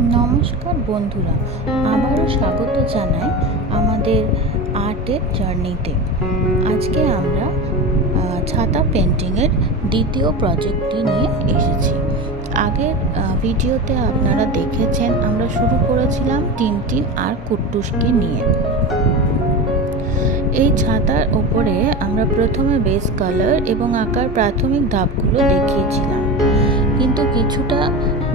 নমস্কার বন্ধুরা, আবারও স্বাগত জানাই আমাদের আর্টের জার্নিতে। আজকে আমরা ছাতা পেন্টিংয়ের দ্বিতীয় প্রজেক্টটি নিয়ে এসেছি। আগের ভিডিওতে আপনারা দেখেছেন আমরা শুরু করেছিলাম টিনটিন আর কুট্টুসকে নিয়ে। এই ছাতার ওপরে আমরা প্রথমে বেস কালার এবং আঁকার প্রাথমিক ধাপগুলো দেখিয়েছিলাম, কিন্তু কিছুটা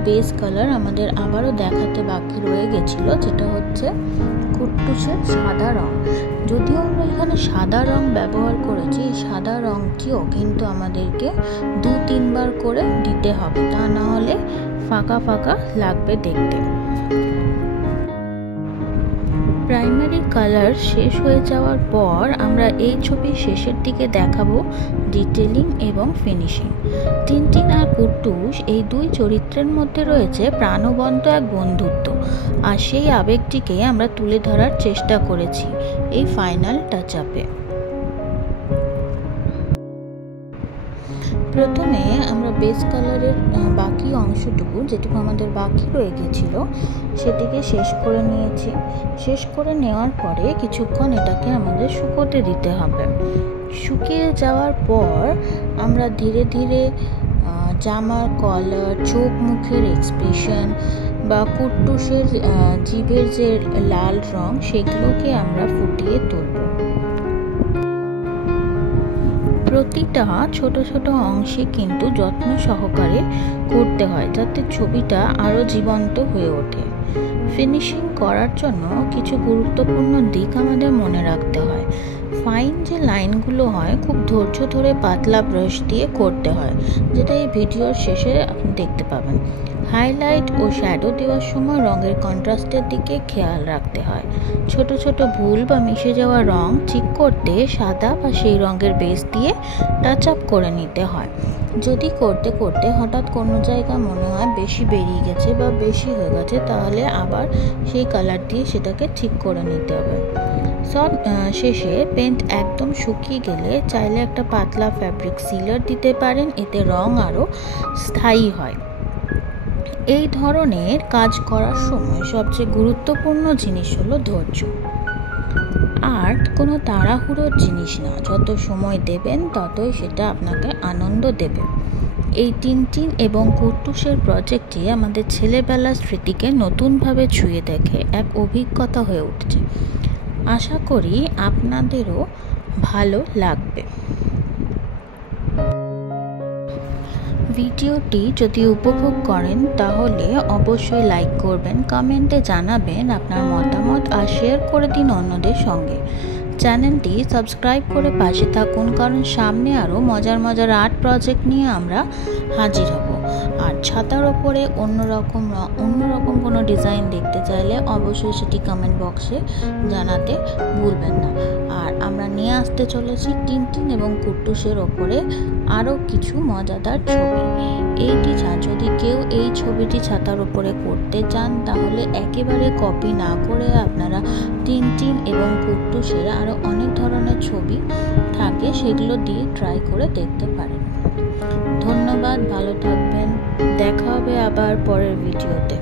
বেস কালার আমাদের আবারও দেখাতে বাকি রয়ে গেছিল, যেটা হচ্ছে কুট্টুসের সাদা রং। যদিও আমরা এখানে সাদা রং ব্যবহার করেছি, এই সাদা রংটিও কিন্তু আমাদেরকে 2-3 বার করে দিতে হবে, তা না হলে ফাঁকা ফাঁকা লাগবে দেখতে। প্রাইমারি কালার শেষ হয়ে যাওয়ার পর আমরা এই ছবির শেষের দিকে দেখাবো ডিটেলিং এবং ফিনিশিং। টিনটিন আর কুট্টুস এই দুই চরিত্রের মধ্যে রয়েছে প্রাণবন্ত এক বন্ধুত্ব, আর সেই আবেগটিকে আমরা তুলে ধরার চেষ্টা করেছি এই ফাইনাল টাচ আপে। প্রথমে আমরা বেস কালারের বাকি অংশটুকু, যেটুকু আমাদের বাকি রয়ে গেছিল, সেটিকে শেষ করে নিয়েছি। শেষ করে নেওয়ার পরে কিছুক্ষণ এটাকে আমাদের শুকোতে দিতে হবে। শুকিয়ে যাওয়ার পর আমরা ধীরে ধীরে জামার কলার, চোখ মুখের এক্সপ্রেশন বা কুট্টুসের জিভের যে লাল রং, সেগুলোকে আমরা ফুটিয়ে তুলব। প্রতিটা ছোট ছোট অংশে কিন্তু যত্ন সহকারে করতে হয়, যাতে ছবিটা আরও জীবন্ত হয়ে ওঠে। ফিনিশিং করার জন্য কিছু গুরুত্বপূর্ণ দিক আমাদের মনে রাখতে হয়। ফাইন যে লাইনগুলো হয়, খুব ধৈর্য ধরে পাতলা ব্রাশ দিয়ে করতে হয়, যেটা এই ভিডিওর শেষে আপনি দেখতে পাবেন। হাইলাইট ও শ্যাডো দেওয়ার সময় রঙের কন্ট্রাস্টের দিকে খেয়াল রাখতে হয়। ছোট ছোট ভুল বা মিশে যাওয়া রং ঠিক করতে সাদা বা সেই রঙের বেস দিয়ে টাচ আপ করে নিতে হয়। যদি করতে করতে হঠাৎ কোনো জায়গা মনে হয় বেশি বেরিয়ে গেছে বা বেশি হয়ে গেছে, তাহলে আবার সেই কালার দিয়ে সেটাকে ঠিক করে নিতে হবে। সব শেষে পেন্ট একদম শুকিয়ে গেলে চাইলে একটা পাতলা ফ্যাব্রিক সিলার দিতে পারেন, এতে রং আরও স্থায়ী হয়। এই ধরনের কাজ করার সময় সবচেয়ে গুরুত্বপূর্ণ জিনিস হলো ধৈর্য। আর্ট কোনো তাড়াহুড়োর জিনিস না, যত সময় দেবেন ততই সেটা আপনাকে আনন্দ দেবে। এই টিনটিন এবং কুট্টুসের প্রজেক্টটি আমাদের ছেলেবেলার স্মৃতিকে নতুনভাবে ছুঁয়ে দেখে এক অভিজ্ঞতা হয়ে উঠছে। আশা করি আপনাদেরও ভালো লাগবে। ভিডিওটি যদি উপভোগ করেন তাহলে অবশ্যই লাইক করবেন, কমেন্টে জানাবেন আপনার মতামত আর শেয়ার করে দিন অন্যদের সঙ্গে। চ্যানেলটি সাবস্ক্রাইব করে পাশে থাকুন, কারণ সামনে আরও মজার মজার আর্ট প্রজেক্ট নিয়ে আমরা হাজির হব। আর ছাতার ওপরে অন্যরকম কোনো ডিজাইন দেখতে চাইলে অবশ্যই সেটি কমেন্ট বক্সে জানাতে ভুলবেন না। আর আমরা নিয়ে আসতে চলেছি টিনটিন এবং কুট্টুসের ওপরে আরও কিছু মজাদার ছবি। যদি কেউ এই ছবিটি ছাতার ওপরে করতে চান, তাহলে একেবারে কপি না করে আপনারা টিনটিন এবং কুট্টুসের আরও অনেক ধরনের ছবি থাকে, সেগুলো দিয়ে ট্রাই করে দেখতে পারেন। ধন্যবাদ, ভালো থাকবেন, দেখা হবে আবার পরের ভিডিওতে।